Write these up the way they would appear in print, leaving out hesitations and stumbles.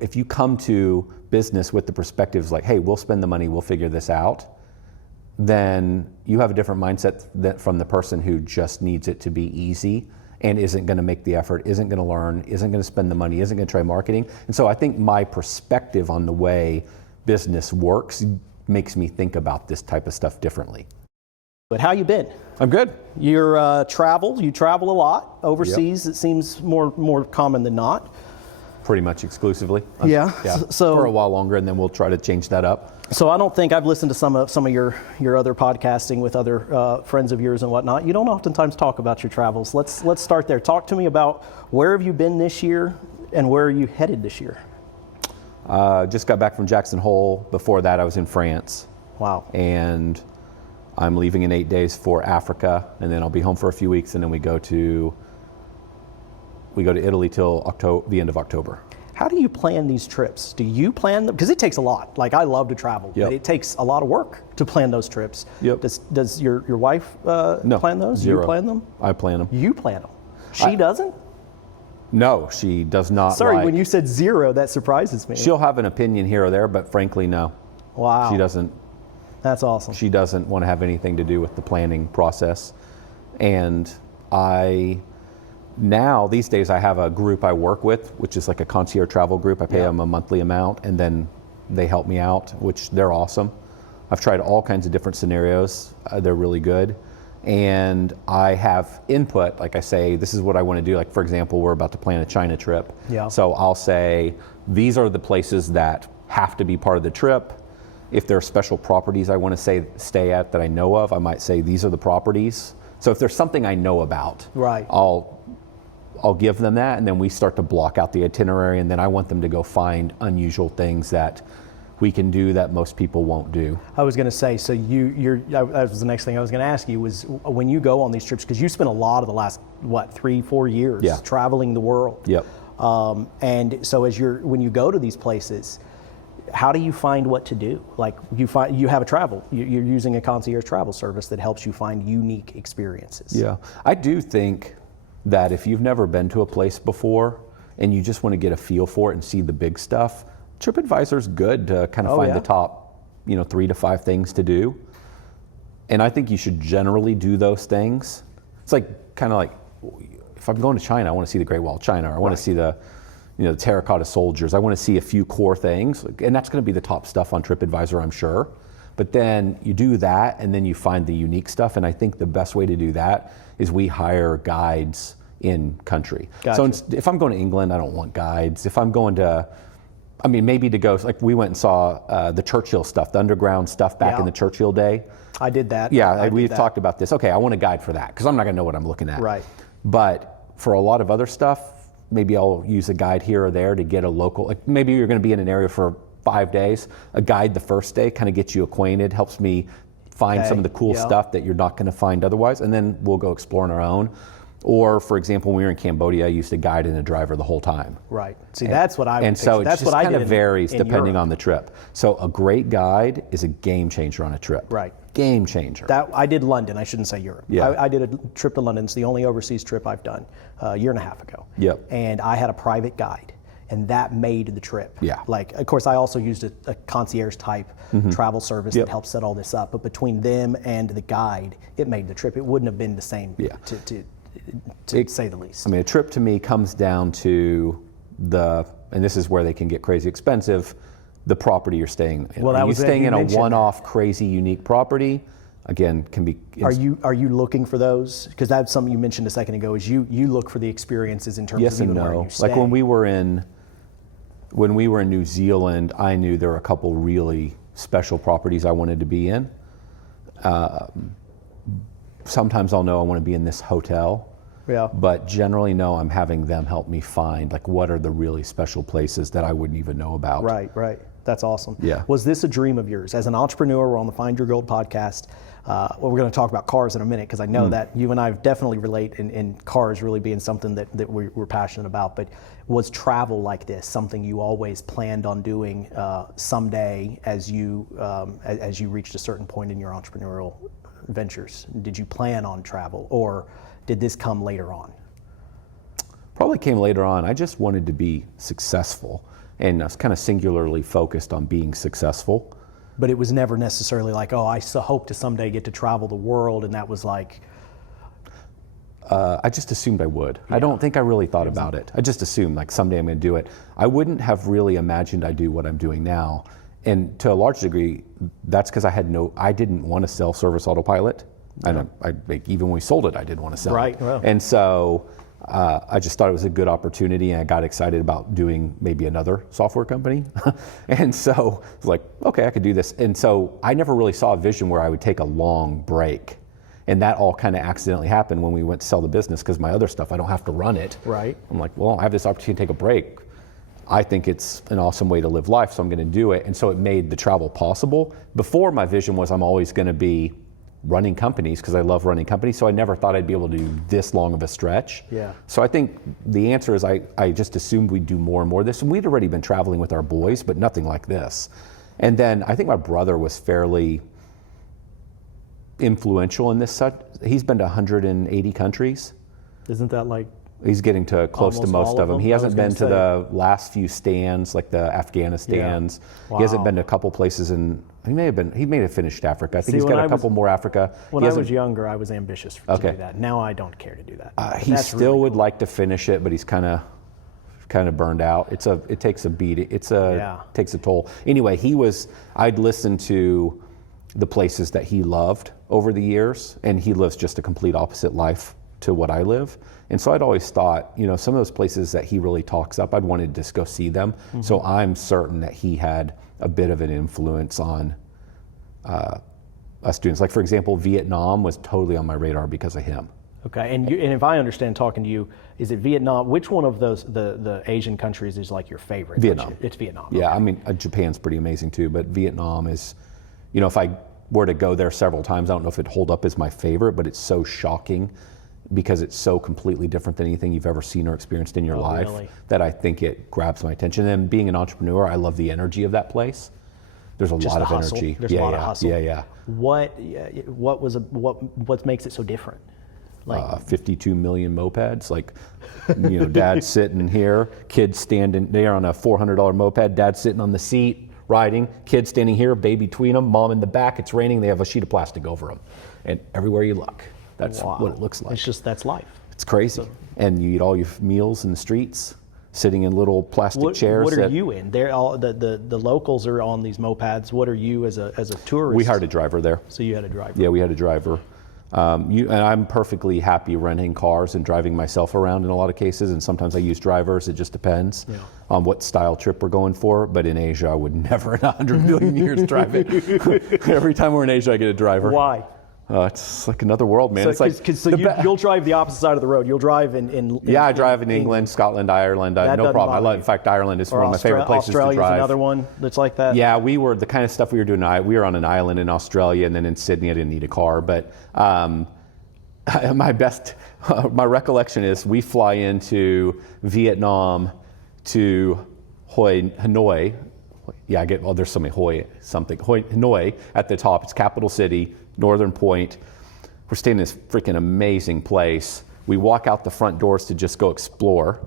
if you come to business with the perspectives like, hey, we'll spend the money, we'll figure this out, then you have a different mindset from the person who just needs it to be easy and isn't going to make the effort, isn't going to learn, isn't going to spend the money, isn't going to try marketing. And so I think my perspective on the way business works makes me think about this type of stuff differently. But how you been? I'm good. You travel a lot overseas. Yep. It seems more common than not. Pretty much exclusively. Yeah. So for a while longer, and then we'll try to change that up. So I don't think I've listened to some of your other podcasting with other friends of yours and whatnot. You don't oftentimes talk about your travels. Let's start there. Talk to me about where have you been this year and where are you headed this year? Just got back from Jackson Hole. Before that, I was in France. Wow. And I'm leaving in 8 days for Africa, and then I'll be home for a few weeks, and then we go to Italy till the end of October. How do you plan these trips? Do you plan them? Because it takes a lot. Like, I love to travel, but it takes a lot of work to plan those trips. Yep. Does your wife plan those? Zero. You plan them? I plan them. You plan them. She doesn't? No, she does not. Sorry, when you said zero, that surprises me. She'll have an opinion here or there, but frankly, no. Wow. She doesn't. That's awesome. She doesn't want to have anything to do with the planning process. And now, these days, I have a group I work with, which is like a concierge travel group. I pay them a monthly amount, and then they help me out, which they're awesome. I've tried all kinds of different scenarios. They're really good. And I have input, like I say, this is what I want to do. Like, for example, we're about to plan a China trip. Yeah. So I'll say, these are the places that have to be part of the trip. If there are special properties I want to stay at that I know of, I might say, these are the properties. So if there's something I know about, right, I'll give them that, and then we start to block out the itinerary, and then I want them to go find unusual things that we can do that most people won't do. I was going to say, so that was the next thing I was going to ask you, was when you go on these trips, because you spent a lot of the last, 3-4 years traveling the world. Yep. And so when you go to these places, how do you find what to do? Like, you have you're using a concierge travel service that helps you find unique experiences. Yeah, I do think that if you've never been to a place before and you just want to get a feel for it and see the big stuff, TripAdvisor's good to kind of find the top, 3 to 5 things to do. And I think you should generally do those things. It's kind of like, if I'm going to China, I want to see the Great Wall of China, or I want to see the terracotta soldiers. I want to see a few core things, and that's going to be the top stuff on TripAdvisor, I'm sure. But then you do that, and then you find the unique stuff, and I think the best way to do that is we hire guides in country. Gotcha. So if I'm going to England, I don't want guides. If I'm going to, maybe to go, like we went and saw the Churchill stuff, the underground stuff back in the Churchill day. I did that. Yeah, we've talked about this. Okay, I want a guide for that, because I'm not going to know what I'm looking at. Right. But for a lot of other stuff, maybe I'll use a guide here or there to get a local, like maybe you're going to be in an area for 5 days. A guide the first day kind of gets you acquainted, helps me find some of the cool stuff that you're not going to find otherwise, and then we'll go explore on our own. Or, for example, when we were in Cambodia, I used a guide and a driver the whole time. Right. See, that's what I would picture. So it that's just what kind of varies depending Europe. on the trip. So a great guide is a game changer on a trip. Right. Game changer. I did London. I shouldn't say Europe. Yeah. I did a trip to London. It's the only overseas trip I've done a year and a half ago. Yep. And I had a private guide, and that made the trip. Yeah. Like, of course, I also used a concierge type travel service that helped set all this up. But between them and the guide, it made the trip. It wouldn't have been the same to say the least. A trip to me comes down to and this is where they can get crazy expensive, the property you're staying in. Well, Are you staying in a one-off, crazy, unique property? Again, can be. Are you looking for those? Because that's something you mentioned a second ago. Is you look for the experiences in terms of even where you stay. Like when we were in New Zealand, I knew there were a couple really special properties I wanted to be in. Sometimes I'll know I want to be in this hotel. Yeah. But generally, no, I'm having them help me find what are the really special places that I wouldn't even know about. Right. That's awesome. Yeah. Was this a dream of yours? As an entrepreneur, we're on the Find Your Gold podcast. We're going to talk about cars in a minute, because I know that you and I definitely relate in cars really being something that we're passionate about. But was travel like this something you always planned on doing someday as you reached a certain point in your entrepreneurial ventures? Did you plan on travel, or did this come later on? Probably came later on. I just wanted to be successful. and I was kind of singularly focused on being successful. But it was never necessarily like, oh, I hope to someday get to travel the world, and that was like... I just assumed I would. Yeah. I don't think I really thought about it. I just assumed like someday I'm going to do it. I wouldn't have really imagined I'd do what I'm doing now. And to a large degree, that's because I didn't want to sell service autopilot. Yeah. Even when we sold it, I didn't want to sell it. Well. And so I just thought it was a good opportunity, and I got excited about doing maybe another software company. And so I was like, okay, I could do this. And so I never really saw a vision where I would take a long break. And that all kind of accidentally happened when we went to sell the business, because my other stuff, I don't have to run it. Right. I'm like, well, I have this opportunity to take a break. I think it's an awesome way to live life, so I'm going to do it. And so it made the travel possible. Before, my vision was I'm always going to be running companies, because I love running companies, so I never thought I'd be able to do this long of a stretch. Yeah. So I think the answer is I just assumed we'd do more and more of this. And we'd already been traveling with our boys, but nothing like this. And then I think my brother was fairly influential in this. He's been to 180 countries. Isn't that like... He's getting to close to most of them. He hasn't been to the last few stands, like the Afghanistans. Yeah. Wow. He hasn't been to a couple places in... He may have finished Africa. I think he's got a couple more Africa. When I was younger, I was ambitious to do that. Now I don't care to do that. He still would like to finish it, but he's kind of burned out. It takes a beat. Takes a toll. Anyway, I'd listened to the places that he loved over the years, and he lives just a complete opposite life to what I live. And so I'd always thought, some of those places that he really talks up, I'd wanted to just go see them. Mm-hmm. So I'm certain that he had a bit of an influence on us students. Like, for example, Vietnam was totally on my radar because of him. Okay, and if I understand talking to you, is it Vietnam? Which one of those the Asian countries is like your favorite? Vietnam. It's Vietnam. Yeah, okay. I mean, Japan's pretty amazing too, but Vietnam is, if I were to go there several times, I don't know if it'd hold up as my favorite, but it's so shocking because it's so completely different than anything you've ever seen or experienced in your life, really? That I think it grabs my attention. And being an entrepreneur, I love the energy of that place. There's a lot of energy. There's a lot of hustle. Yeah. What makes it so different? Like 52 million mopeds. Like, dad's sitting here, kids standing there on a $400 moped, dad's sitting on the seat riding, kids standing here, baby between them, mom in the back. It's raining. They have a sheet of plastic over them, and everywhere you look. That's what it looks like. That's life. It's crazy. And you eat all your meals in the streets, sitting in little plastic chairs. What are you in? They're all the locals are on these mopeds. What are you as a tourist? We hired a driver there. So you had a driver. Yeah, we had a driver. And I'm perfectly happy renting cars and driving myself around in a lot of cases. And sometimes I use drivers. It just depends on what style trip we're going for. But in Asia, I would never in 100 million years drive it. Every time we're in Asia, I get a driver. Why? It's like another world, man. You'll drive the opposite side of the road. You'll drive I drive in England, Scotland, Ireland. No problem. In fact, Ireland is one of my favorite places to drive. Australia's another one that's like that. Yeah, the kind of stuff we were doing. We were on an island in Australia, and then in Sydney, I didn't need a car. But my recollection is we fly into Vietnam to Hanoi. Yeah, there's so many Hanoi at the top. It's capital city. Northern Point. We're staying in this freaking amazing place. We walk out the front doors to just go explore,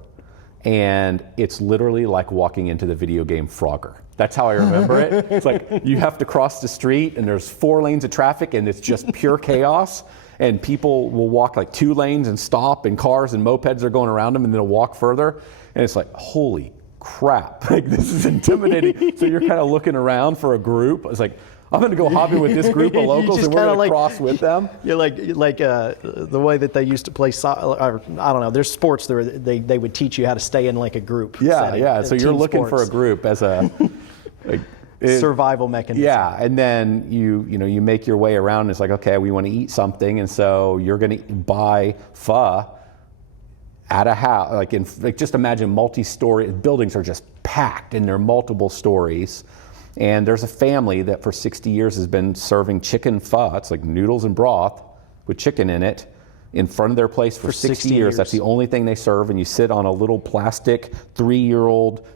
and it's literally like walking into the video game Frogger. That's how I remember it. It's like you have to cross the street, and there's 4 lanes of traffic, and it's just pure chaos. And people will walk like 2 lanes and stop, and cars and mopeds are going around them, and then they'll walk further. And it's like, holy crap! Like, this is intimidating. So you're kind of looking around for a group. It's like, I'm going to go hobby with this group of locals, and we're going to cross with them. You're like the way that they used to play soccer. I don't know. There's sports there. They would teach you how to stay in like a group. Yeah. So you're looking for a group as a survival mechanism. Yeah, and then you make your way around. And it's like, okay, we want to eat something, and so you're going to buy pho at a house. Just imagine multi-story buildings are just packed, and they're multiple stories. And there's a family that for 60 years has been serving chicken pho. It's like noodles and broth with chicken in it in front of their place for 60 years. That's the only thing they serve. And you sit on a little plastic 3-year-old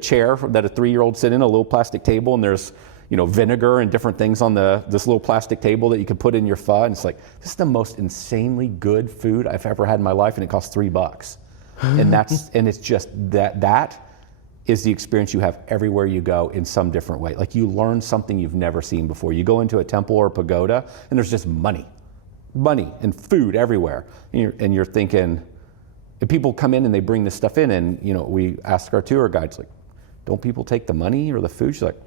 chair that a 3-year-old sit in, a little plastic table, and there's vinegar and different things on this little plastic table that you can put in your pho. And it's like, this is the most insanely good food I've ever had in my life, and it costs $3. And it's just that is the experience you have everywhere you go in some different way. Like you learn something you've never seen before. You go into a temple or a pagoda and there's just money and food everywhere. And you're thinking, if people come in and they bring this stuff in, and we ask our tour guides, like, don't people take the money or the food? She's like,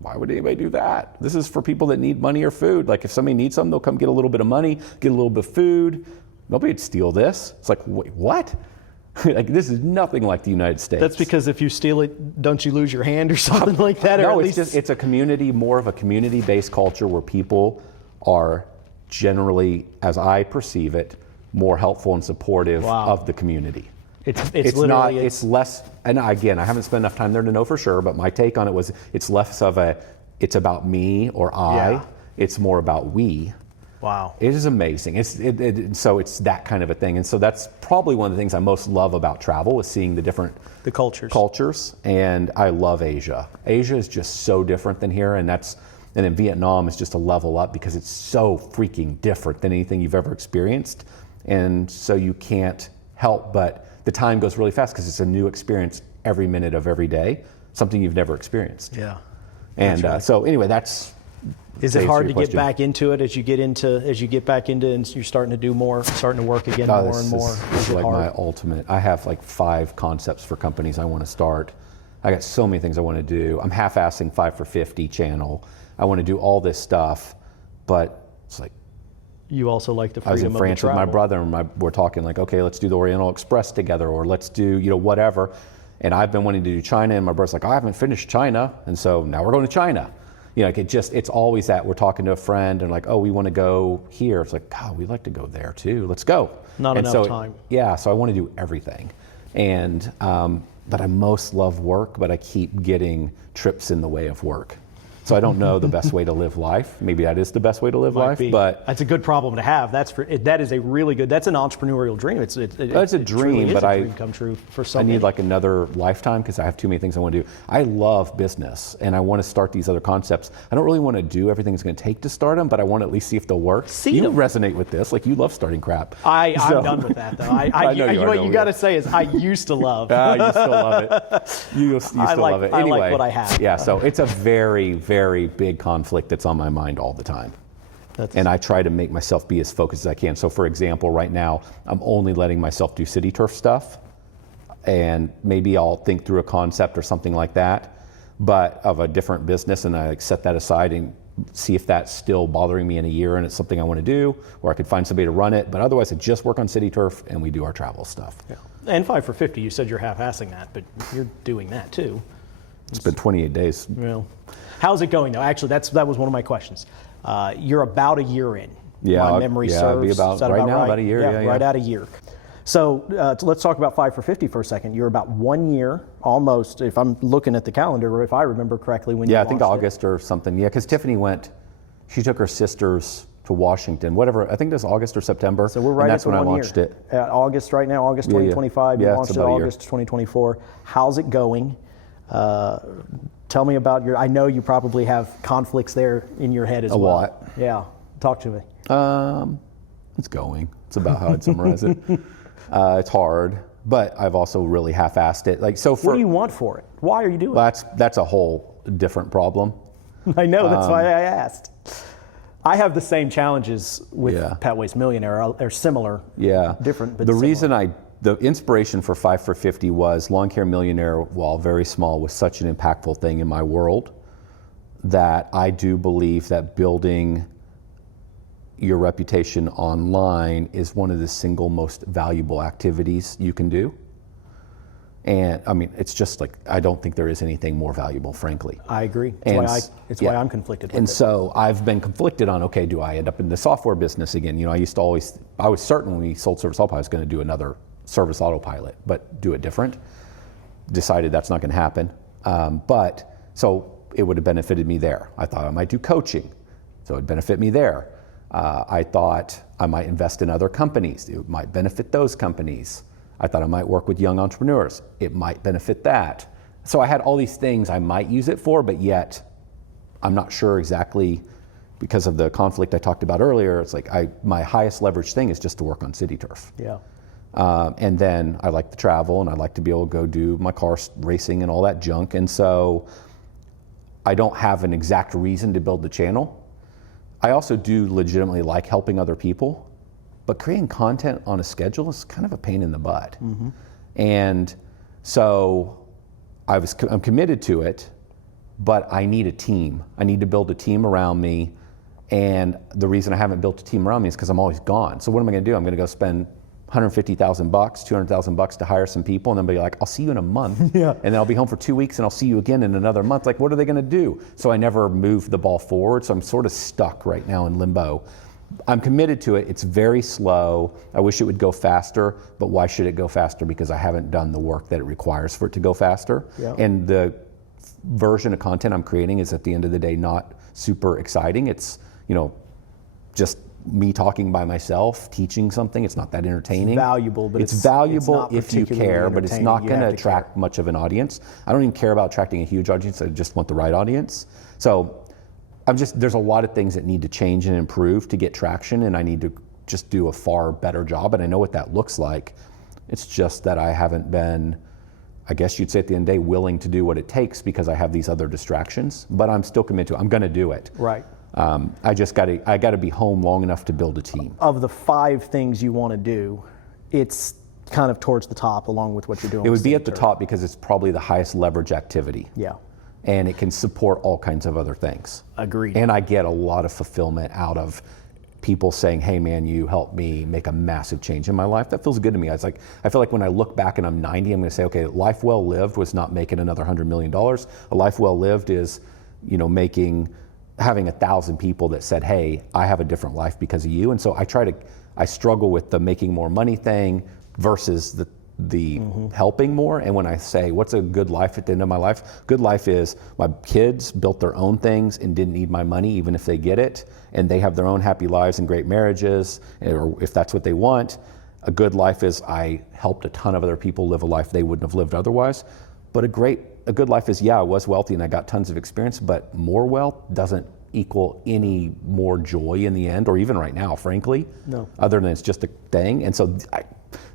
why would anybody do that? This is for people that need money or food. Like if somebody needs something, they'll come get a little bit of money, get a little bit of food. Nobody would steal this. It's like, wait, what? Like this is nothing like the United States. That's because if you steal it, don't you lose your hand or something like that? No, it's a community, more of a community-based culture where people are generally, as I perceive it, more helpful and supportive of the community. It's less, and again, I haven't spent enough time there to know for sure, but my take on it was it's less of it's about me or I, it's more about we. Wow. It is amazing. So it's that kind of a thing. And so that's probably one of the things I most love about travel is seeing the cultures. And I love Asia. Asia is just so different than here. And then Vietnam is just a level up because it's so freaking different than anything you've ever experienced. And so you can't help but the time goes really fast because it's a new experience every minute of every day, something you've never experienced. Yeah. And so anyway, is it hard to get back into it as you get back into and you're starting to work again more and more? This is like my ultimate. I have like 5 concepts for companies I want to start. I got so many things I want to do. I'm half-assing 5 for 50 channel. I want to do all this stuff, but it's like, you also like the freedom I was in France with my brother and we're talking like, okay, let's do the Oriental Express together, or let's do, whatever. And I've been wanting to do China, and my brother's like, I haven't finished China. And so now we're going to China. It's always that we're talking to a friend and like, oh, we want to go here. It's like, God, we'd like to go there too. Let's go. Not enough time. Yeah, so I want to do everything. And, but I most love work, but I keep getting trips in the way of work. So I don't know the best way to live life. Maybe that is the best way to live life, but that's a good problem to have. That is a really good. That's an entrepreneurial dream. It's a dream, but dream come true for some. I need like another lifetime because I have too many things I want to do. I love business and I want to start these other concepts. I don't really want to do everything it's going to take to start them, but I want to at least see if they'll work. You resonate with this, like you love starting crap. I'm done with that though. What you got to say is I used to love. You still love it. You still love it. Anyway, I like what I have. Yeah, so it's a very, very big conflict that's on my mind all the time. And I try to make myself be as focused as I can. So for example, right now, I'm only letting myself do CitiTurf stuff, and maybe I'll think through a concept or something like that, but of a different business, and I set that aside and see if that's still bothering me in a year and it's something I want to do, or I could find somebody to run it. But otherwise, I just work on CitiTurf and we do our travel stuff. Yeah. And 5 for 50, you said you're half-assing that, but you're doing that too. It's been 28 days. Well, how's it going though? Actually, that was one of my questions. You're about a year in. Yeah, my memory serves. Be about right now, about a year. Yeah, right at a year. So let's talk about 5 for 50 for a second. You're about 1 year, almost, if I'm looking at the calendar, if I remember correctly, when you launched I think August or something. Yeah, because Tiffany she took her sisters to Washington, whatever. I think it was August or September. So we're right and that's at when I 1 launched year. it. August right now, August 2025. You launched it August year. 2024. How's it going? Tell me about I know you probably have conflicts there in your head as well. A lot. Yeah. Talk to me. It's going. It's about how I'd summarize it. It's hard, but I've also really half-assed it. What do you want for it? Why are you doing it? That's a whole different problem. I know, that's why I asked. I have the same challenges with Pat Waste Millionaire, or similar. Yeah. Different, but the inspiration for 5 for 50 was Lawn Care Millionaire, while very small, was such an impactful thing in my world that I do believe that building your reputation online is one of the single most valuable activities you can do. And I mean, it's just like, I don't think there is anything more valuable, frankly. I agree. It's why I'm conflicted with it. So I've been conflicted on, okay, do I end up in the software business again? I was certain when we sold Service Autopilot, I was going to do another Service Autopilot, but do it different. Decided that's not going to happen. So it would have benefited me there. I thought I might do coaching, so it would benefit me there. I thought I might invest in other companies. It might benefit those companies. I thought I might work with young entrepreneurs. It might benefit that. So I had all these things I might use it for, but yet I'm not sure exactly, because of the conflict I talked about earlier. It's like my highest leverage thing is just to work on CitiTurf. Yeah. And then I like to travel, and I like to be able to go do my car racing and all that junk. And so I don't have an exact reason to build the channel. I also do legitimately like helping other people, but creating content on a schedule is kind of a pain in the butt. And so I'm committed to it, but I need a team. I need to build a team around me. And the reason I haven't built a team around me is because I'm always gone. So what am I going to do? I'm going to go spend $150,000, $200,000 to hire some people, and then be like, I'll see you in a month. And then I'll be home for 2 weeks, and I'll see you again in another month. Like, what are they going to do? So I never moved the ball forward. So I'm sort of stuck right now in limbo. I'm committed to it. It's very slow. I wish it would go faster, but why should it go faster? Because I haven't done the work that it requires for it to go faster. And the version of content I'm creating is, at the end of the day, not super exciting. It's, just me talking by myself, teaching something. It's not that entertaining. It's valuable, but it's valuable if you care, but it's not going to attract much of an audience. I don't even care about attracting a huge audience. I just want the right audience. So there's a lot of things that need to change and improve to get traction, and I need to just do a far better job, and I know what that looks like. It's just that I haven't been, I guess you'd say at the end of the day, willing to do what it takes because I have these other distractions, but I'm still committed to it. I'm going to do it. Right. I got to be home long enough to build a team. Of the 5 things you want to do, it's kind of towards the top along with what you're doing. It would be at the top because it's probably the highest leverage activity. Yeah. And it can support all kinds of other things. Agreed. And I get a lot of fulfillment out of people saying, hey man, you helped me make a massive change in my life. That feels good to me. I feel like when I look back and I'm 90, I'm going to say, okay, life well lived was not making another $100 million. A life well lived is, having 1,000 people that said, hey, I have a different life because of you. And so I struggle with the making more money thing versus the helping more. And when I say, what's a good life at the end of my life? Good life is my kids built their own things and didn't need my money, even if they get it. And they have their own happy lives and great marriages, or if that's what they want. A good life is I helped a ton of other people live a life they wouldn't have lived otherwise. But a good life is, I was wealthy and I got tons of experience, but more wealth doesn't equal any more joy in the end, or even right now, frankly. No. Other than it's just a thing. And so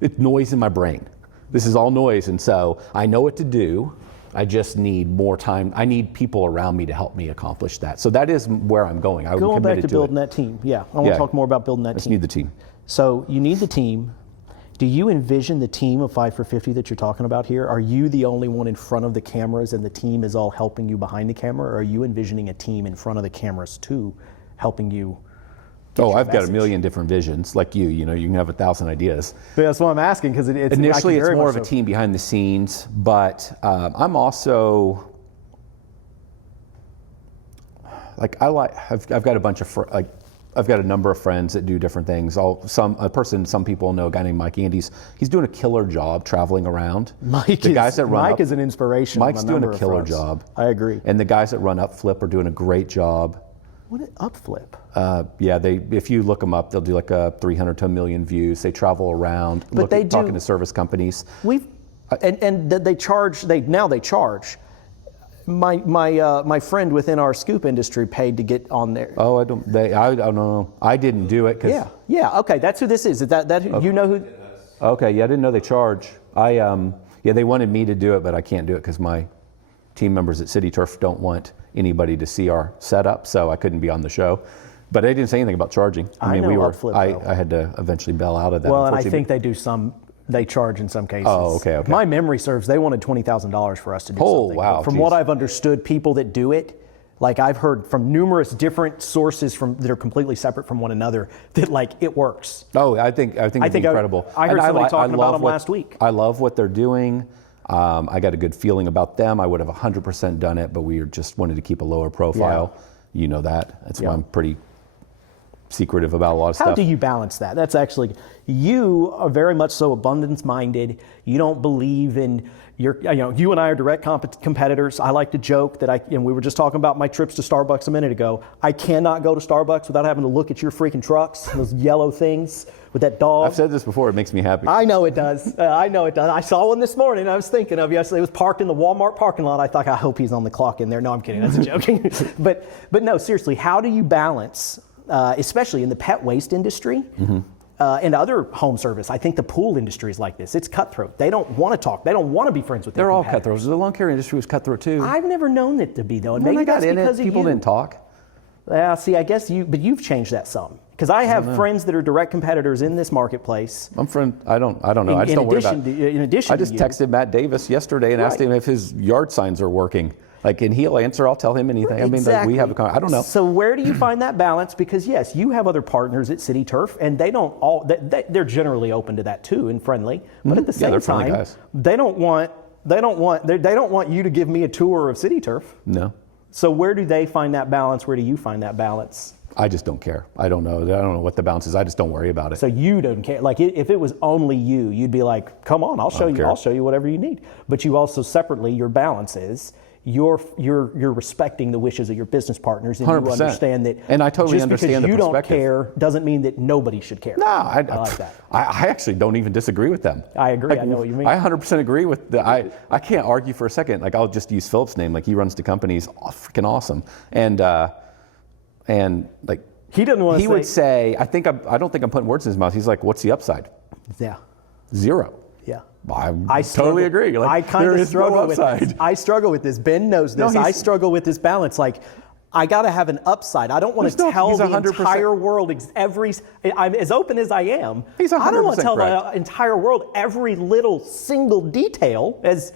it's noise in my brain. This is all noise. And so I know what to do. I just need more time. I need people around me to help me accomplish that. So that is where I'm going. Going back to building that team. Yeah. I want to talk more about building that team. Just need the team. So you need the team. Do you envision the team of 5 for 50 that you're talking about here? Are you the only one in front of the cameras and the team is all helping you behind the camera? Or are you envisioning a team in front of the cameras too, helping you? I've got a million different visions, like you can have 1,000 ideas. But that's what I'm asking, because it's initially it's more of a team behind the scenes, but I'm also I've got a bunch of I've got a number of friends that do different things. Some people know, a guy named Mike Andes. He's doing a killer job traveling around. Mike is an inspiration. Mike's doing a killer job. I agree. And the guys that run Upflip are doing a great job. What is Upflip? If you look them up, they'll do like 300 to 1 million views. They travel around, talking to service companies. They charge. My friend within our scoop industry paid to get on there. Oh, I don't know. I didn't do it. Yeah. Okay, that's who this is. Is that okay. You know who? Okay. Yeah, I didn't know they charge. They wanted me to do it, but I can't do it because my team members at CitiTurf don't want anybody to see our setup, so I couldn't be on the show. But they didn't say anything about charging. I had to eventually bail out of that. Well, and I think they charge in some cases. Oh, okay. My memory serves, they wanted $20,000 for us to do something. Oh, wow. From what I've understood, people that do it, like I've heard from numerous different sources that are completely separate from one another, that it works. Oh, I think it'd be incredible. I heard somebody talking about them last week. I love what they're doing. I got a good feeling about them. I would have 100% done it, but we just wanted to keep a lower profile. Yeah. You know that. That's why I'm pretty secretive about a lot of stuff. How do you balance that? That's actually, you are very much so abundance-minded. You don't believe in you and I are direct competitors. I like to joke that we were just talking about my trips to Starbucks a minute ago. I cannot go to Starbucks without having to look at your freaking trucks, those yellow things with that dog. I've said this before. It makes me happy. I know it does. I saw one this morning. I was thinking of you. It was parked in the Walmart parking lot. I thought, I hope he's on the clock in there. No, I'm kidding. That's a joking. But no, seriously, how do you balance, especially in the pet waste industry, and other home service. I think the pool industry is like this. It's cutthroat. They don't want to talk. They don't want to be friends with their competitors. They're all cutthroats. The lawn care industry was cutthroat too. I've never known it to be though. And when maybe I got that's in because it, of people you. didn't talk. Yeah, see, I guess you've changed that some. Because I have friends that are direct competitors in this marketplace. I don't know. I just don't worry about it. In addition I just texted Matt Davis yesterday and asked him if his yard signs are working. Like, and he'll answer. I'll tell him anything. I mean, like, we have I don't know. So where do you find that balance? Because yes, you have other partners at CitiTurf, and they don't all. They're generally open to that too and friendly. But at the same time, they don't want you to give me a tour of CitiTurf. No. So where do they find that balance? Where do you find that balance? I just don't care. I don't know what the balance is. I just don't worry about it. So you don't care. Like if it was only you, you'd be like, "Come on, I'll show you. I'll show you whatever you need." But you also separately, your balance is you're respecting the wishes of your business partners, and 100%. you understand that. And I totally understand the perspective. You don't perspective. care doesn't mean that nobody should care. No, I like that. I actually don't even disagree with them. I agree. Like, I know what you mean. I 100% agree with the. I can't argue for a second. Like, I'll just use Philip's name. Like, he runs the company. He's freaking awesome. And like. He doesn't want to say. He would say, I don't think I'm putting words in his mouth. He's like, what's the upside? Yeah. 0. Yeah. I totally agree. Like, I kind of struggle with upside. this. I struggle with this. Ben knows this. I struggle with this balance. Like, I got to have an upside. I don't want to tell the entire world I'm as open as I am. He's 100% I don't want to tell correct. the entire world every little single detail as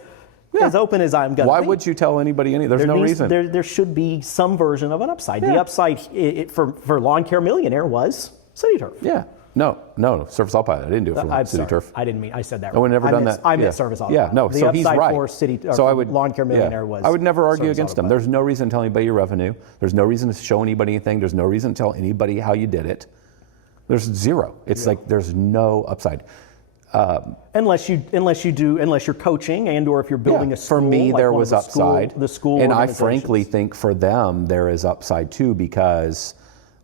open as I'm going to be. Why would you tell anybody any? There's no reason. There should be some version of an upside. Yeah. The upside for Lawn Care Millionaire was CitiTurf. Yeah. No. Service All Pilot. I didn't do it for CitiTurf. I didn't mean. I said that. I would never done that. I meant Service All. Yeah. No. The So he's upside right. For CitiTurf. So I would. Lawn Care Millionaire was. I would never argue Service against them. There's no reason to tell anybody your revenue. There's no reason to show anybody anything. There's no reason to tell anybody how you did it. There's 0. It's like there's no upside. Unless you're coaching and/or if you're building a school. For me, like there was upside. The school, and I frankly think for them there is upside too because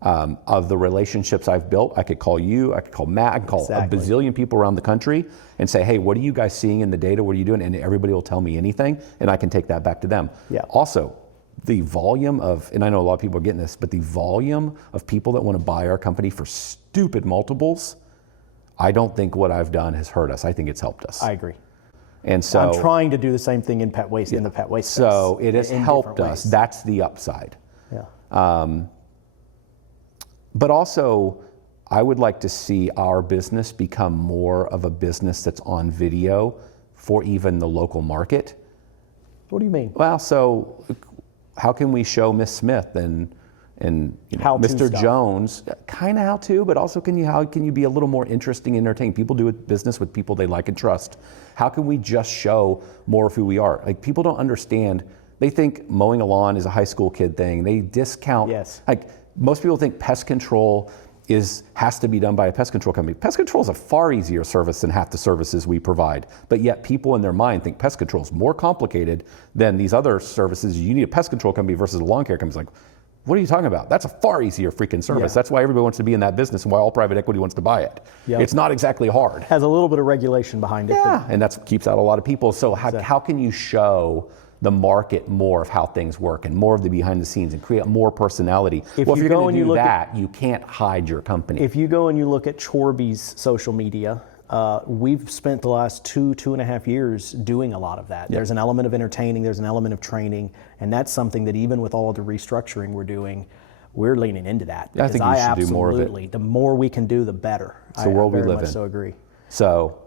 of the relationships I've built. I could call you, I could call Matt, I could call a bazillion people around the country and say, hey, what are you guys seeing in the data? What are you doing? And everybody will tell me anything, and I can take that back to them. Yeah. Also, the volume of, and I know a lot of people are getting this, but the volume of people that want to buy our company for stupid multiples, I don't think what I've done has hurt us. I think it's helped us. I agree. And so I'm trying to do the same thing in pet waste in the pet waste space. So it has helped us. That's the upside. Yeah. But also, I would like to see our business become more of a business that's on video for even the local market. What do you mean? Well, so how can we show Miss Smith and Mr. stuff. Jones, kind of how to, but also how can you be a little more interesting and entertaining? People do business with people they like and trust. How can we just show more of who we are? Like, people don't understand. They think mowing a lawn is a high school kid thing. They discount. Yes. Like, most people think pest control has to be done by a pest control company. Pest control is a far easier service than half the services we provide. But yet people in their mind think pest control is more complicated than these other services. You need a pest control company versus a lawn care company. It's like, what are you talking about? That's a far easier freaking service. Yeah. That's why everybody wants to be in that business and why all private equity wants to buy it. Yep. It's not exactly hard. Has a little bit of regulation behind it. Yeah, and that keeps out a lot of people. So how can you show the market more of how things work and more of the behind the scenes and create more personality? If you're going to do that, you can't hide your company. If you go and you look at Chorby's social media, we've spent the last 2.5 years doing a lot of that. Yeah. There's an element of entertaining, there's an element of training, and that's something that even with all of the restructuring we're doing, we're leaning into that. I think you should do more of it. The more we can do, the better. It's the world we live in. I very much so agree. So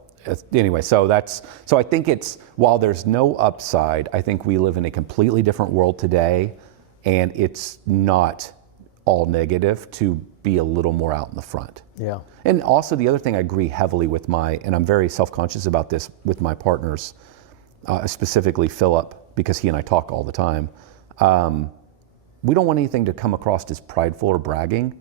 anyway, so I think while there's no upside, I think we live in a completely different world today, and it's not all negative to be a little more out in the front. Yeah. And also the other thing I agree heavily with and I'm very self-conscious about this with my partners, specifically Philip, because he and I talk all the time. We don't want anything to come across as prideful or bragging.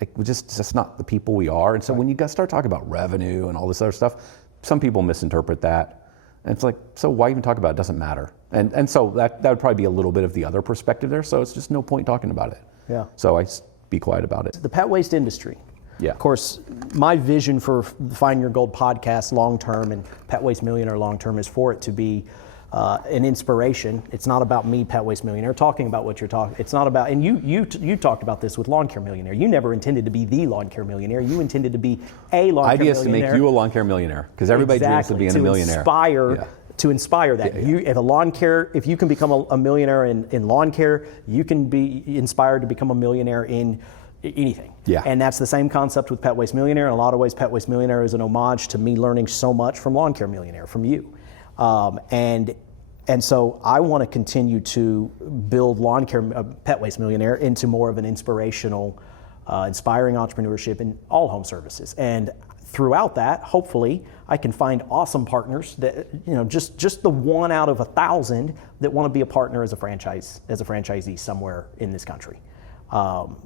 Like, that's not the people we are. And so when you guys start talking about revenue and all this other stuff, some people misinterpret that. And it's like, so why even talk about it? It doesn't matter. And so that would probably be a little bit of the other perspective there. So it's just no point talking about it. Yeah. So I be quiet about it. The pet waste industry. Yeah. Of course, my vision for the Find Your Gold podcast long term and Pet Waste Millionaire long term is for it to be an inspiration. It's not about me, Pet Waste Millionaire, talking about what you're talking. It's not about, and you talked about this with Lawn Care Millionaire. You never intended to be the Lawn Care Millionaire. You intended to be a Lawn Care Millionaire. Idea is to make you a Lawn Care Millionaire, because everybody dreams of being a millionaire. To inspire that. If you can become a millionaire in lawn care, you can be inspired to become a millionaire in anything. Yeah. And that's the same concept with Pet Waste Millionaire. In a lot of ways, Pet Waste Millionaire is an homage to me learning so much from Lawn Care Millionaire, from you. And so I want to continue to build Pet Waste Millionaire into more of an inspirational, inspiring entrepreneurship in all home services. And throughout that, hopefully, I can find awesome partners that, just the 1 out of 1,000 that want to be a partner as a franchisee somewhere in this country.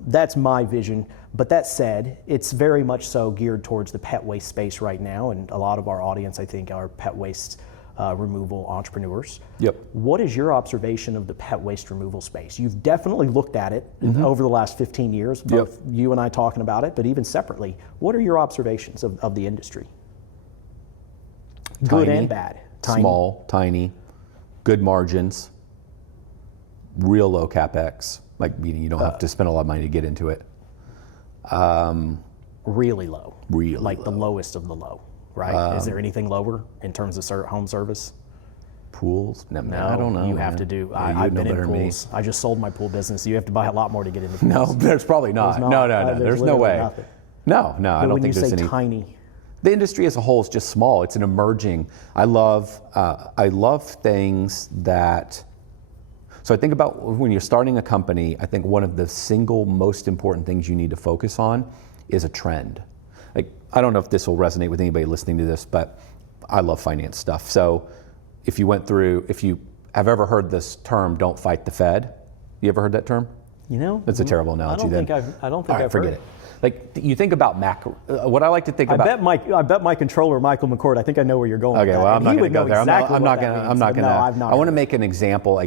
That's my vision. But that said, it's very much so geared towards the pet waste space right now, and a lot of our audience, I think, are pet waste removal entrepreneurs. Yep. What is your observation of the pet waste removal space? You've definitely looked at it over the last 15 years, both you and I talking about it, but even separately. What are your observations of the industry? Good and bad. Small, tiny, good margins, real low CapEx, meaning you don't have to spend a lot of money to get into it. Really low. Really low. The lowest of the low. Right? Is there anything lower in terms of home service? Pools? No, I don't know. You have to do. I've been in pools. I just sold my pool business. You have to buy a lot more to get into pools. No, there's probably not. No. There's no way. Nothing. No, I don't think there's any. When you say tiny. The industry as a whole is just small. It's an emerging. I love things that. So I think about when you're starting a company, I think one of the single most important things you need to focus on is a trend. I don't know if this will resonate with anybody listening to this, but I love finance stuff. So if you have ever heard this term, don't fight the Fed, you ever heard that term? That's a terrible analogy. I don't think I've forget heard it. You think about what I like to think about. I bet my controller, Michael McCoy, I think I know where you're going. Okay, well, I'm not going to go there. I'm not going to. I want to make an example.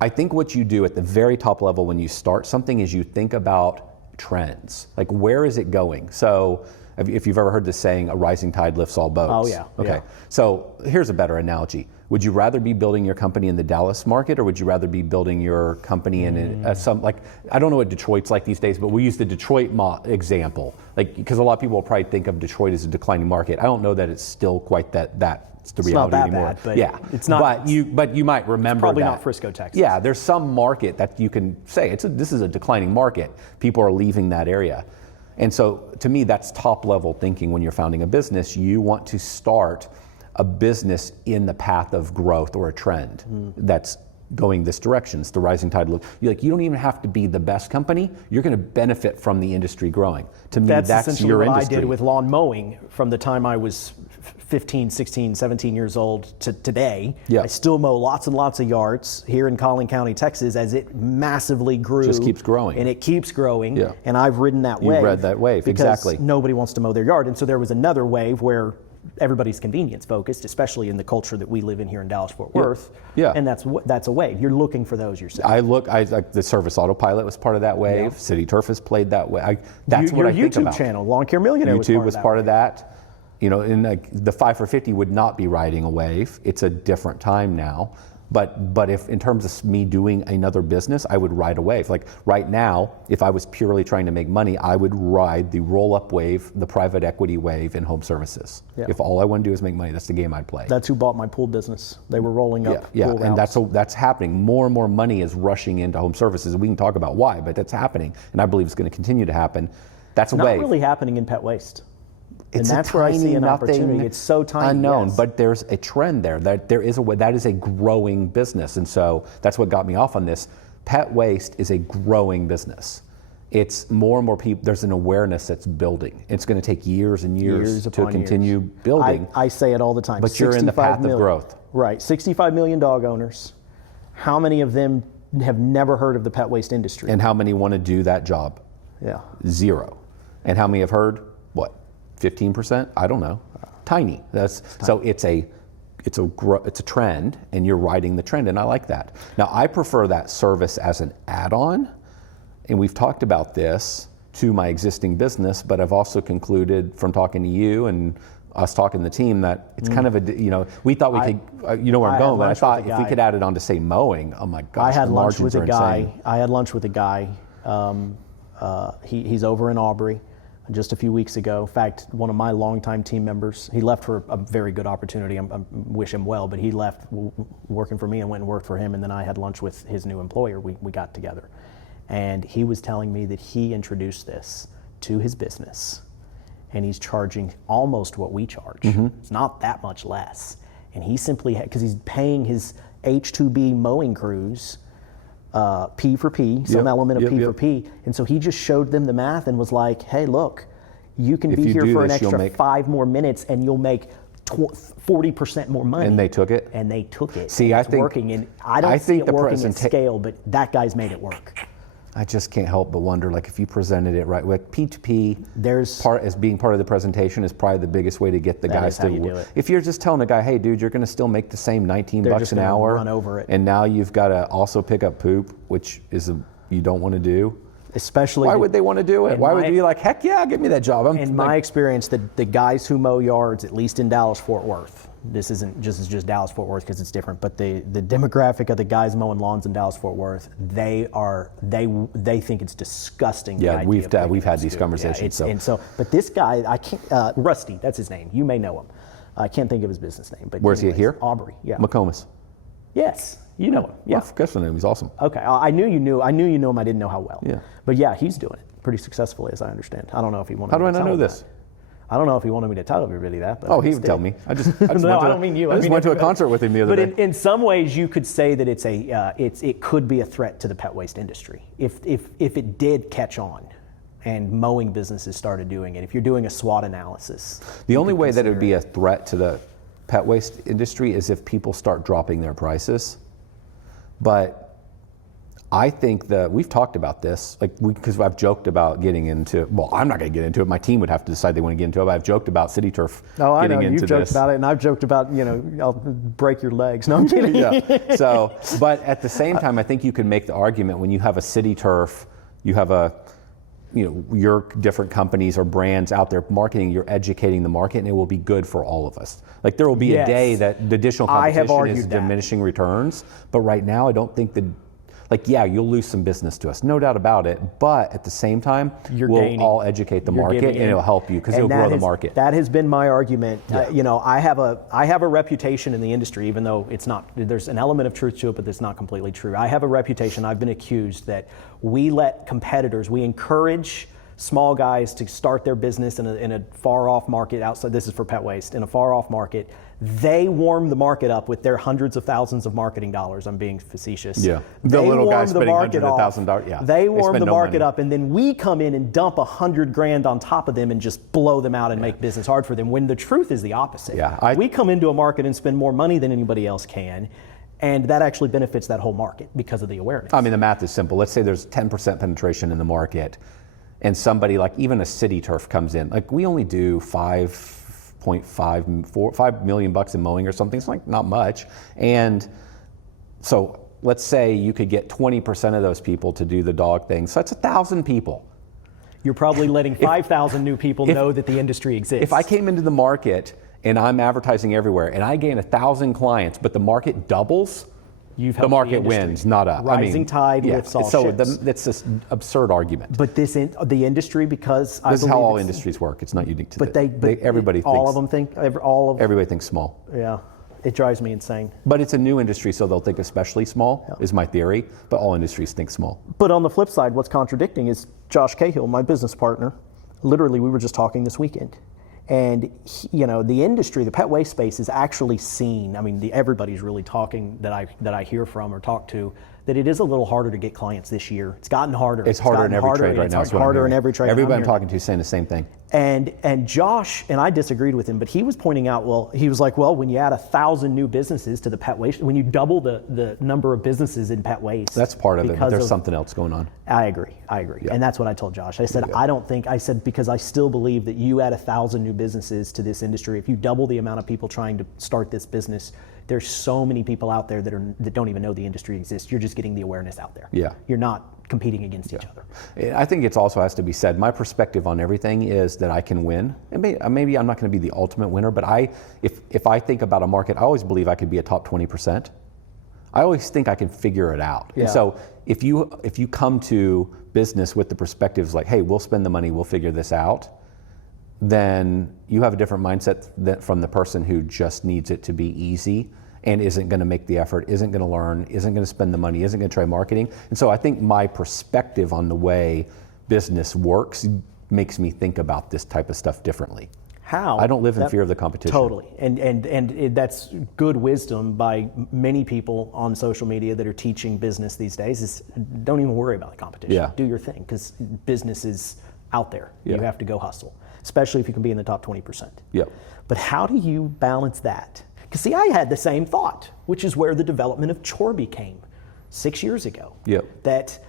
I think what you do at the very top level when you start something is you think about trends. Where is it going? So if you've ever heard this saying, a rising tide lifts all boats. Oh, yeah. Okay. Yeah. So here's a better analogy. Would you rather be building your company in the Dallas market, or would you rather be building your company in I don't know what Detroit's like these days, but we use the Detroit example. Because a lot of people will probably think of Detroit as a declining market. I don't know that it's still quite that's the reality anymore. Bad, but yeah. It's not. But you might remember probably not Frisco, Texas. Yeah, there's some market that you can say this is a declining market. People are leaving that area. And so to me, that's top level thinking when you're founding a business. You want to start a business in the path of growth or a trend that's going this direction. It's the rising tide. You don't even have to be the best company. You're going to benefit from the industry growing. To me, that's essentially your what industry. I did with lawn mowing from the time I was 15, 16, 17 years old to today. Yeah. I still mow lots and lots of yards here in Collin County, Texas, as it massively grew. Just keeps growing. And it keeps growing. Yeah. And I've ridden that wave. You've read that wave, because exactly. Nobody wants to mow their yard. And so there was another wave where everybody's convenience focused, especially in the culture that we live in here in Dallas-Fort Worth. Yeah. And that's a wave. You're looking for those yourself. The Service Autopilot was part of that wave. Yeah. CitiTurf has played that way. That's what I think YouTube about. Your YouTube channel, Lawn Care Millionaire, was part of that. The 5 for 50 would not be riding a wave. It's a different time now. But if in terms of me doing another business, I would ride a wave. Right now, if I was purely trying to make money, I would ride the roll-up wave, the private equity wave in home services. Yeah. If all I want to do is make money, that's the game I'd play. That's who bought my pool business. They were rolling up. Yeah, pool and routes. that's happening. More and more money is rushing into home services. We can talk about why, but that's happening, and I believe it's going to continue to happen. That's a wave. Not really happening in pet waste. And that's where I see an opportunity. It's so tiny. Unknown, yes. But there's a trend there. That is a growing business, and so that's what got me off on this. Pet waste is a growing business. It's more and more people. There's an awareness that's building. It's going to take years and years to continue building. I say it all the time. But you're in the path of growth. Right. 65 million dog owners. How many of them have never heard of the pet waste industry? And how many want to do that job? Yeah. 0. And how many have heard? What? 15%? I don't know. Tiny. So it's a trend, and you're riding the trend, and I like that. Now I prefer that service as an add-on, and we've talked about this to my existing business, but I've also concluded from talking to you and us talking to the team that it's kind of a, we thought we could, you know where I'm going, but I thought if we could add it on to say mowing, oh my gosh, I had the lunch with margins a are guy. insane. I had lunch with a guy. He's over in Aubrey just a few weeks ago. In fact, one of my longtime team members, he left for a very good opportunity. I wish him well, but he left working for me and went and worked for him. And then I had lunch with his new employer. We got together. And he was telling me that he introduced this to his business. And he's charging almost what we charge. It's not that much less. And he simply, because he's paying his H2B mowing crews P for P, some element of P for P. And so he just showed them the math and was like, hey, look, you can be here for an extra 5 more minutes and you'll make 40% more money. And they took it? And they took it. See, and I it's think working. And I don't see it working at scale, but that guy's made it work. I just can't help but wonder, like, if you presented it right, like P2P, as being part of the presentation is probably the biggest way to get the guys to do it. If you're just telling a guy, hey, dude, you're going to still make the same $19 an hour, run over it. and now you've got to also pick up poop, which is you don't want to do. Especially, why would they want to do it? Why would they be like, heck yeah, give me that job? In my experience, the guys who mow yards, at least in Dallas-Fort Worth, this isn't just Dallas-Fort Worth because it's different, but the demographic of the guys mowing lawns in Dallas-Fort Worth, they think it's disgusting. Yeah, we've had these conversations. Yeah, but this guy, I can't. Rusty, that's his name. You may know him. I can't think of his business name. But where's he here? Aubrey. Yeah. McComas. Yes. You know him. Yeah. Well, guess the name. He's awesome. Okay. I knew you knew him. I didn't know how well. Yeah. But yeah, he's doing it pretty successfully, as I understand. I don't know if he wanted. How do I not know this? I don't know if he wanted me to tell everybody that. But he would tell me. I just no, I don't mean you. I just went to a concert with him the other day. But in some ways, you could say that it could be a threat to the pet waste industry if it did catch on. And mowing businesses started doing it. If you're doing a SWOT analysis, the only way that it would be a threat to the pet waste industry is if people start dropping their prices. But I think that we've talked about this, because I've joked about getting into. Well, I'm not going to get into it. My team would have to decide they want to get into it. But I've joked about CitiTurf getting into this. You've joked about it, and I've joked about I'll break your legs. No, I'm kidding. Yeah. So, but at the same time, I think you can make the argument when you have a CitiTurf, you have your different companies or brands out there marketing, you're educating the market, and it will be good for all of us. Like there will be a day that the additional competition is diminishing returns, but right now I don't think you'll lose some business to us, no doubt about it, but at the same time, we'll all educate the market and it'll help you because it'll grow the market. That has been my argument. Yeah. I have a reputation in the industry, even though it's not, there's an element of truth to it, but it's not completely true. I have a reputation, I've been accused that we encourage small guys to start their business in a far off market outside, this is for pet waste, in a far off market. They warm the market up with their hundreds of thousands of marketing dollars. I'm being facetious. Yeah, the little guy spending $100,000. Yeah, they warm the market up, and then we come in and dump $100,000 on top of them and just blow them out and make business hard for them. When the truth is the opposite. Yeah, we come into a market and spend more money than anybody else can. And that actually benefits that whole market because of the awareness. I mean, the math is simple. Let's say there's 10% penetration in the market, and somebody like even a CitiTurf comes in. Like we only do $5 million in mowing or something. It's like not much. And so let's say you could get 20% of those people to do the dog thing. So that's 1,000 people. You're probably letting 5,000 new people know that the industry exists. If I came into the market and I'm advertising everywhere, and I gain 1,000 clients, but the market doubles, the market wins, not us. Rising tide lifts all ships. So that's this absurd argument. But the industry, because this is how all industries work. It's not unique to everybody. Everybody thinks small. Yeah, it drives me insane. But it's a new industry, so they'll think especially small. Is my theory. But all industries think small. But on the flip side, what's contradicting is Josh Cahill, my business partner. Literally, we were just talking this weekend. And the industry, the pet waste space is actually seen. I mean, everybody's really talking that I hear from or talk to that it is a little harder to get clients this year. It's gotten harder. It's harder in every trade right now. It's harder in every trade. Everybody I'm talking to is saying the same thing. And Josh, and I disagreed with him, but he was pointing out, he was like, when you add 1,000 new businesses to the pet waste, when you double the number of businesses in pet waste. That's part of it, but there's something else going on. I agree. Yeah. And that's what I told Josh. I said, because I still believe that you add 1,000 new businesses to this industry, if you double the amount of people trying to start this business, there's so many people out there that don't even know the industry exists. You're just getting the awareness out there. Yeah. You're not competing against each other. I think it also has to be said, my perspective on everything is that I can win. And maybe I'm not going to be the ultimate winner, but if I think about a market, I always believe I could be a top 20%. I always think I can figure it out. Yeah. And so if you come to business with the perspectives like, hey, we'll spend the money, we'll figure this out, then you have a different mindset from the person who just needs it to be easy and isn't going to make the effort, isn't going to learn, isn't going to spend the money, isn't going to try marketing. And so I think my perspective on the way business works makes me think about this type of stuff differently. How? I don't live in fear of the competition. Totally. And that's good wisdom by many people on social media that are teaching business these days is don't even worry about the competition. Yeah. Do your thing because business is out there. Yeah. You have to go hustle, especially if you can be in the top 20%. Yep. But how do you balance that? Because see, I had the same thought, which is where the development of Chorby came 6 years ago. Yep. That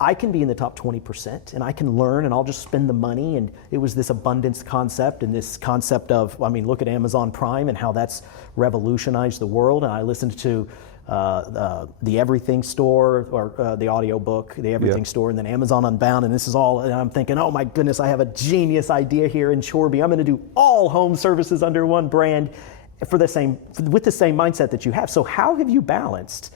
I can be in the top 20% and I can learn and I'll just spend the money. And it was this abundance concept and this concept of, I mean, look at Amazon Prime and how that's revolutionized the world. And I listened to the Everything Store or the audio book, the Everything Store, and then Amazon Unbound. And this is all, and I'm thinking, oh my goodness, I have a genius idea here in Chorby. I'm going to do all home services under one brand with the same mindset that you have. So how have you balanced?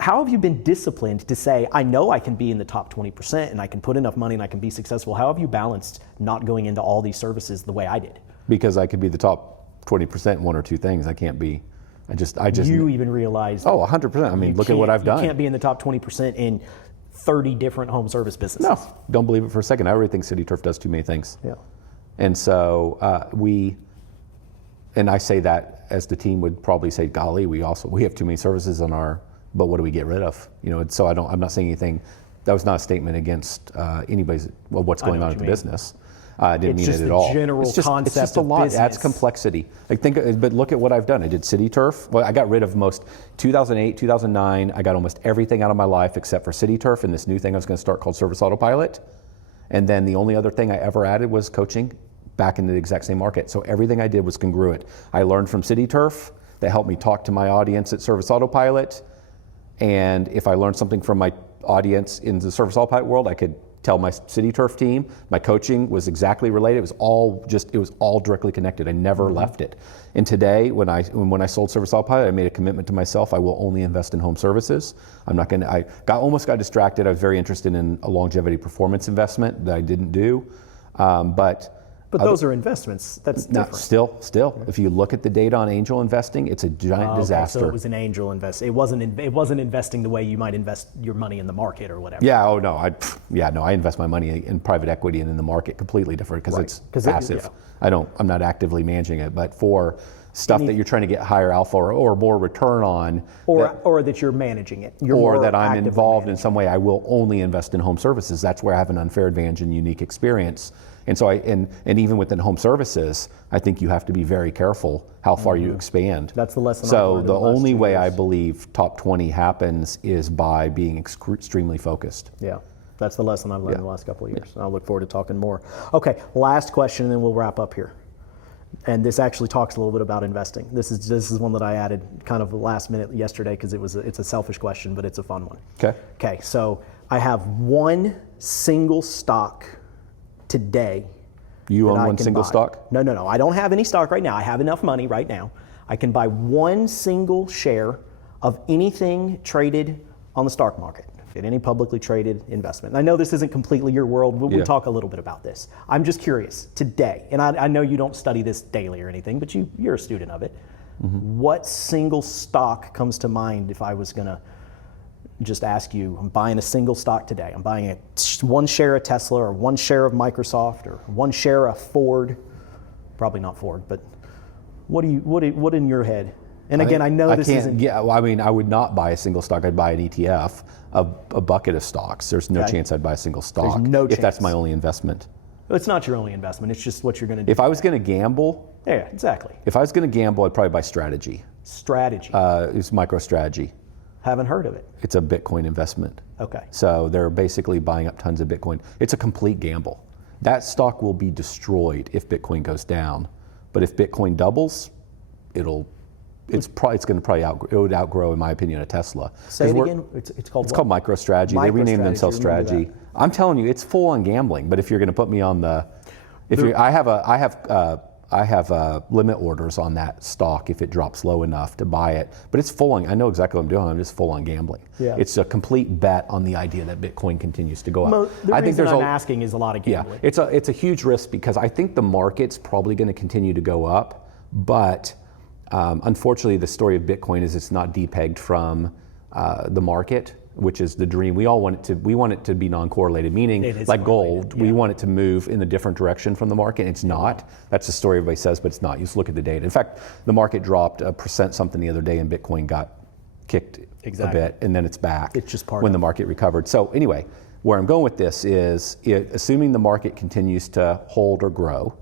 How have you been disciplined to say, I know I can be in the top 20% and I can put enough money and I can be successful? How have you balanced not going into all these services the way I did? Because I could be the top 20% in one or two things. I can't be, I just. You even realized. Oh, 100%. I mean, look at what I've done. You can't be in the top 20% in 30 different home service businesses. No, don't believe it for a second. I really think CitiTurf does too many things. Yeah. And so and I say that as the team would probably say, golly, we have too many services on our, but what do we get rid of? You know, so I'm not saying anything. That was not a statement against anybody's, what's going on in the business. I didn't mean it at all. It's just a lot. It adds complexity. But look at what I've done. I did CitiTurf. Well, I got rid of 2008, 2009. I got almost everything out of my life except for CitiTurf and this new thing I was going to start called Service Autopilot. And then the only other thing I ever added was coaching back into the exact same market. So everything I did was congruent. I learned from CitiTurf that helped me talk to my audience at Service Autopilot. And if I learned something from my audience in the Service Autopilot world, I could tell my CitiTurf team. My coaching was exactly related. It was all directly connected. I never left it. And today, when I sold Service Autopilot, I made a commitment to myself. I will only invest in home services. I'm not going to. Almost got distracted. I was very interested in a longevity performance investment that I didn't do, But those are investments. That's different. Still, if you look at the data on angel investing, it's a giant disaster. So it was an angel invest. It wasn't investing the way you might invest your money in the market or whatever. Yeah. Oh no. I invest my money in private equity and in the market completely different because it's passive. I'm not actively managing it, but for stuff that you're trying to get higher alpha or more return on, or that you're managing it, or that I'm involved in some way, I will only invest in home services. That's where I have an unfair advantage and unique experience. And so and even within home services, I think you have to be very careful how far you expand. That's the lesson. So the only way I believe top 20 happens is by being extremely focused. Yeah, that's the lesson I've learned in the last couple of years. Yeah. I'll look forward to talking more. Okay, last question, and then we'll wrap up here. And this actually talks a little bit about investing. This is one that I added kind of last minute yesterday because it's a selfish question, but it's a fun one. Okay. So I have one single stock today. You own one single stock? No. I don't have any stock right now. I have enough money right now. I can buy one single share of anything traded on the stock market, in any publicly traded investment. And I know this isn't completely your world. We'll talk a little bit about this. I'm just curious today, and I know you don't study this daily or anything, but you're a student of it. Mm-hmm. What single stock comes to mind if I was going to just ask you, I'm buying a single stock today. I'm buying one share of Tesla or one share of Microsoft or one share of Ford. Probably not Ford, but what in your head? And again, I know this isn't. Yeah, well, I mean, I would not buy a single stock. I'd buy an ETF, a bucket of stocks. There's no chance I'd buy a single stock. There's no chance. If that's my only investment. It's not your only investment. It's just what you're going to do. If I was going to gamble. Yeah, exactly. If I was going to gamble, I'd probably buy Strategy. Strategy. It's MicroStrategy. Haven't heard of it. It's a Bitcoin investment. Okay. So they're basically buying up tons of Bitcoin. It's a complete gamble. That stock will be destroyed if Bitcoin goes down. But if Bitcoin doubles, it'll it's going to it would outgrow, in my opinion, a Tesla. Say it again. It's called MicroStrategy. They renamed themselves Strategy. I'm telling you, it's full on gambling. But if you're going to put me on I have limit orders on that stock if it drops low enough to buy it. But it's full on. I know exactly what I'm doing. I'm just full on gambling. Yeah. It's a complete bet on the idea that Bitcoin continues to go up. I think I'm asking is a lot of gambling. Yeah, it's a huge risk because I think the market's probably going to continue to go up, but unfortunately, the story of Bitcoin is it's not depegged from the market, which is the dream. We want it to be non-correlated, meaning like gold, we want it to move in a different direction from the market. It's not. That's the story everybody says, but it's not. You just look at the data. In fact, the market dropped 1% something the other day, and Bitcoin got kicked a bit, and then it's back. It's just part when of the market recovered. So anyway, where I'm going with this is, assuming the market continues to hold or grow,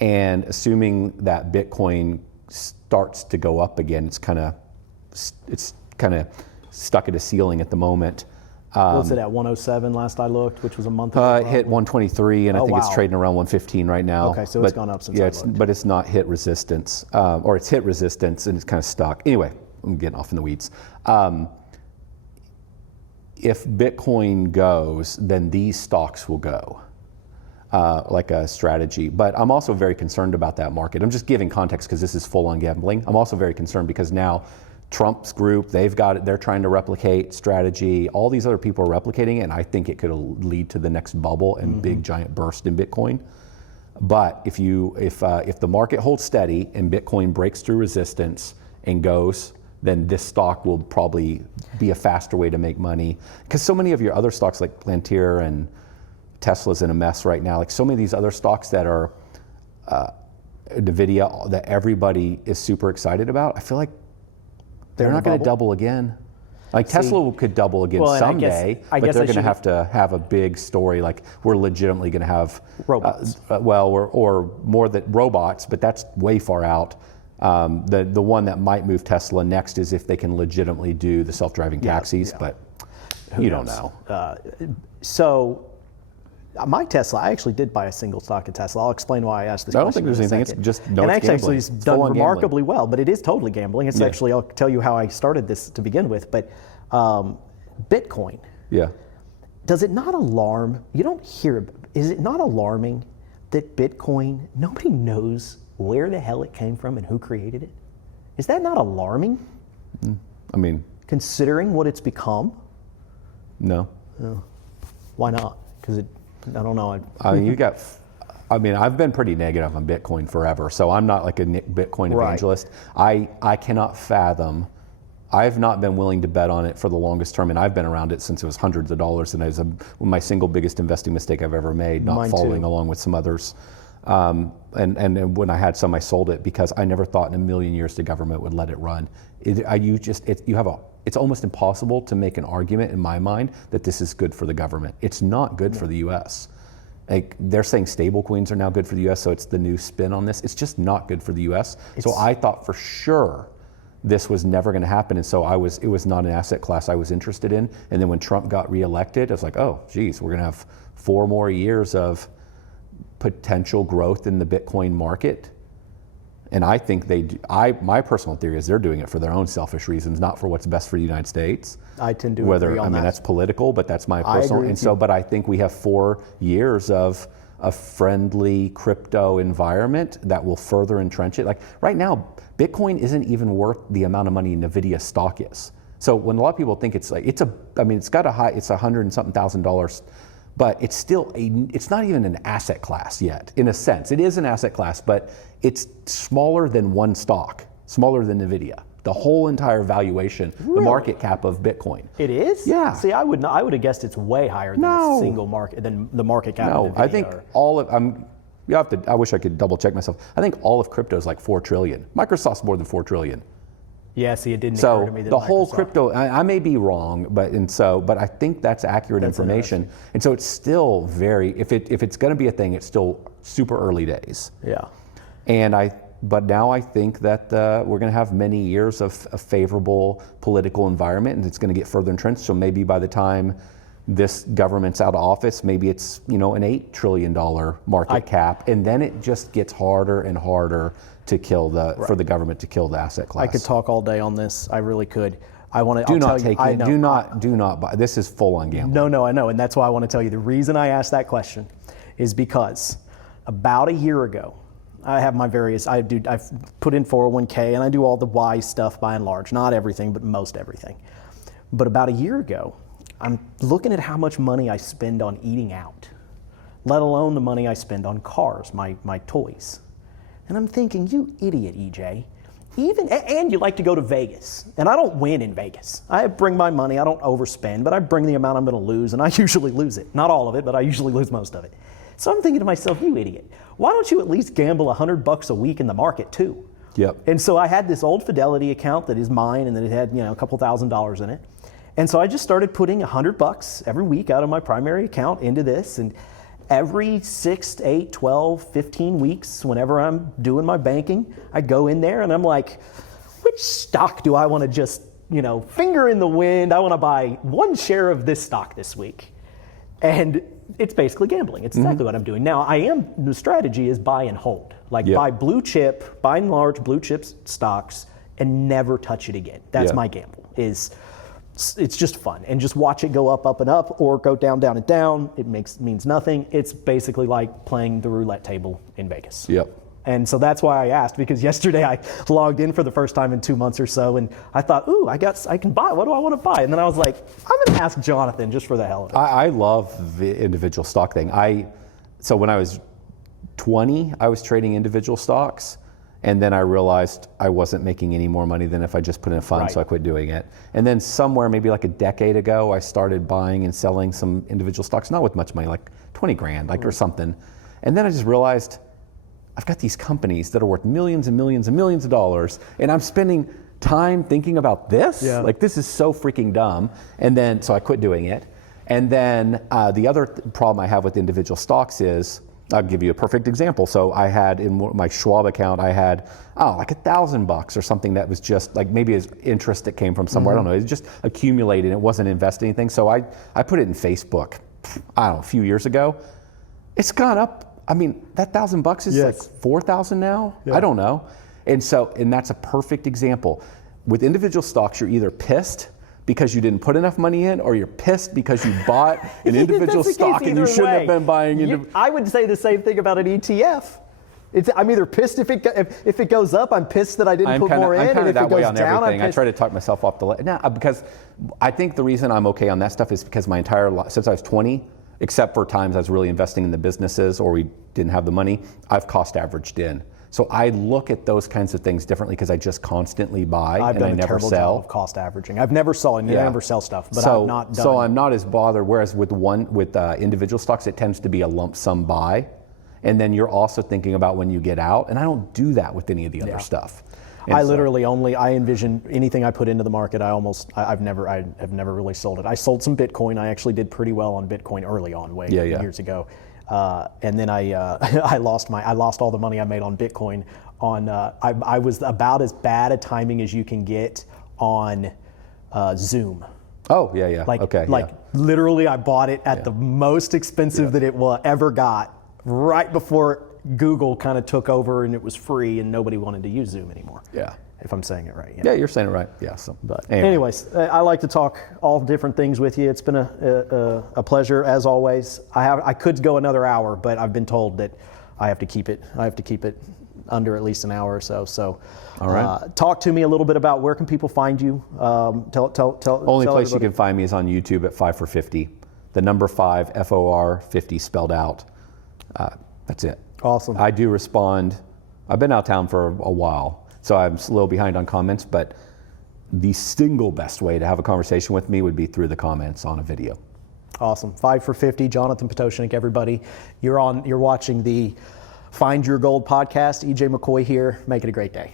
and assuming that Bitcoin starts to go up again, it's kind of stuck at a ceiling at the moment. What's it at 107 last I looked, which was a month ago? It hit 123, and I think it's trading around 115 right now. Okay, so it's gone up since I looked. But it's not hit resistance, or it's hit resistance and it's kind of stuck. Anyway, I'm getting off in the weeds. If Bitcoin goes, then these stocks will go. Like a strategy. But I'm also very concerned about that market. I'm just giving context because this is full on gambling. I'm also very concerned because now Trump's group, they're trying to replicate strategy. All these other people are replicating it, and I think it could lead to the next bubble and big giant burst in Bitcoin. But if the market holds steady and Bitcoin breaks through resistance and goes, then this stock will probably be a faster way to make money. Because so many of your other stocks like Palantir and Tesla's in a mess right now. Like so many of these other stocks that are NVIDIA that everybody is super excited about, I feel like they're not going to double again. Like Tesla could double again someday, but they're going to have to have a big story. Like we're legitimately going to have robots. Or more that robots, but that's way far out. The one that might move Tesla next is if they can legitimately do the self-driving taxis, but you don't know. So my Tesla, I actually did buy a single stock of Tesla. I'll explain why I asked this question. I don't think there's anything. It's just and actually it's done remarkably well, but it is totally gambling. It's actually, I'll tell you how I started this to begin with, but Bitcoin. Yeah. Does it not alarm, you don't hear, is it not alarming that Bitcoin, nobody knows where the hell it came from and who created it? Is that not alarming? I mean, considering what it's become? No. Why not? Because I don't know. I've been pretty negative on Bitcoin forever, so I'm not like a Bitcoin evangelist. I cannot fathom. I've not been willing to bet on it for the longest term, and I've been around it since it was hundreds of dollars, and it was my single biggest investing mistake I've ever made, not following along with some others. And when I had some, I sold it because I never thought in a million years the government would let it run. It's almost impossible to make an argument in my mind that this is good for the government. It's not good for the U.S. Like they're saying stable coins are now good for the U.S., so it's the new spin on this. It's just not good for the U.S. So I thought for sure this was never going to happen, and so it was not an asset class I was interested in. And then when Trump got reelected, I was like, oh, geez, we're going to have 4 more years of potential growth in the Bitcoin market. And I think my personal theory is they're doing it for their own selfish reasons, not for what's best for the United States. I tend to agree on that. That's political, but that's my personal. But I think we have 4 years of a friendly crypto environment that will further entrench it. Like right now, Bitcoin isn't even worth the amount of money NVIDIA stock is. So when a lot of people think it's got a high, it's $100 and something thousand, but it's still it's not even an asset class yet, in a sense. It is an asset class, but it's smaller than one stock, smaller than NVIDIA. The whole entire valuation, the market cap of Bitcoin. It is? Yeah. See, I would have guessed it's way higher than a single market, than the market cap of NVIDIA. I think I wish I could double check myself. I think all of crypto is like 4 trillion. Microsoft's more than 4 trillion. Yeah, see, it didn't occur to me that the whole crypto, I may be wrong, but I think that's accurate information. And so it's still if it's going to be a thing, it's still super early days. Yeah. But now I think that we're going to have many years of a favorable political environment, and it's going to get further entrenched. So maybe by the time this government's out of office, maybe it's, an $8 trillion market cap, and then it just gets harder and harder to kill for the government to kill the asset class. I could talk all day on this. I really could. Do not buy. This is full on gambling. No, I know, and that's why I want to tell you. The reason I asked that question is because about a year ago, I have my various. I've put in 401k and I do all the wise stuff by and large. Not everything, but most everything. But about a year ago, I'm looking at how much money I spend on eating out, let alone the money I spend on cars, my toys. And I'm thinking, you idiot, EJ. And you like to go to Vegas. And I don't win in Vegas. I bring my money, I don't overspend, but I bring the amount I'm going to lose, and I usually lose it. Not all of it, but I usually lose most of it. So I'm thinking to myself, you idiot, why don't you at least gamble $100 a week in the market too? Yep. And so I had this old Fidelity account that is mine, and that it had a couple $1,000s in it. And so I just started putting $100 every week out of my primary account into this, and every 6, 8, 12, 15 weeks, whenever I'm doing my banking, I go in there and I'm like, which stock do I want to just, finger in the wind? I want to buy one share of this stock this week. And it's basically gambling. It's exactly what I'm doing. Now, the strategy is buy and hold. Like buy buy and large blue chip stocks and never touch it again. That's my gamble. It's just fun, and just watch it go up and up, or go down and down. It means nothing. It's basically like playing the roulette table in Vegas. Yep. And so that's why I asked, because yesterday I logged in for the first time in 2 months or so, and I thought, I can buy. What do I want to buy? And then I was like, I'm going to ask Jonathan just for the hell of it. I love the individual stock thing. So when I was 20, I was trading individual stocks. And then I realized I wasn't making any more money than if I just put in a fund, so I quit doing it. And then somewhere, maybe like a decade ago, I started buying and selling some individual stocks, not with much money, like 20 grand, or something. And then I just realized I've got these companies that are worth millions and millions and millions of dollars, and I'm spending time thinking about this? Yeah. Like, this is so freaking dumb. And then, so I quit doing it. And then the other problem I have with individual stocks is, I'll give you a perfect example. So I had in my Schwab account, I had like $1,000 or something that was just like maybe as interest that came from somewhere. I don't know. It just accumulated. It wasn't investing anything. So I put it in Facebook. I don't know, a few years ago. It's gone up. I mean, that $1,000 is like 4,000 now. Yeah. I don't know. And that's a perfect example. With individual stocks, you're either pissed because you didn't put enough money in, or you're pissed because you bought an individual stock and you shouldn't have been buying. I would say the same thing about an ETF. I'm either pissed if it goes up, I'm pissed that I didn't put more in, and if it goes down, I'm pissed. I try to talk myself off the ledge. Because I think the reason I'm okay on that stuff is because my entire life, since I was 20, except for times I was really investing in the businesses or we didn't have the money, I've cost averaged in. So I look at those kinds of things differently because I just constantly buy and I never sell. I've done a terrible job of cost averaging. I've never sold, I never sell stuff, but I've not done. So I'm not as bothered. Whereas with individual stocks, it tends to be a lump sum buy, and then you're also thinking about when you get out. And I don't do that with any of the other stuff. And I envision anything I put into the market. I've never really sold it. I sold some Bitcoin. I actually did pretty well on Bitcoin early on, years ago. And then I lost all the money I made on Bitcoin. I was about as bad a timing as you can get on Zoom. Oh yeah. Literally, I bought it at the most expensive that it ever got, right before Google kind of took over and it was free and nobody wanted to use Zoom anymore. Yeah. If I'm saying it right. Yeah, you're saying it right. Yeah. But anyways, I like to talk all different things with you. It's been a pleasure as always. I could go another hour, but I've been told that I have to keep it under at least an hour or so. So, all right. Talk to me a little bit about where can people find you. Tell Only place you can find me is on YouTube at 5 for 50. The number 5, FOR 50 spelled out. That's it. Awesome. I do respond. I've been out of town for a while, so I'm a little behind on comments, but the single best way to have a conversation with me would be through the comments on a video. Awesome. 5 for 50, Jonathan Pototschnik, everybody. You're watching the Find Your Gold podcast. EJ McCoy here. Make it a great day.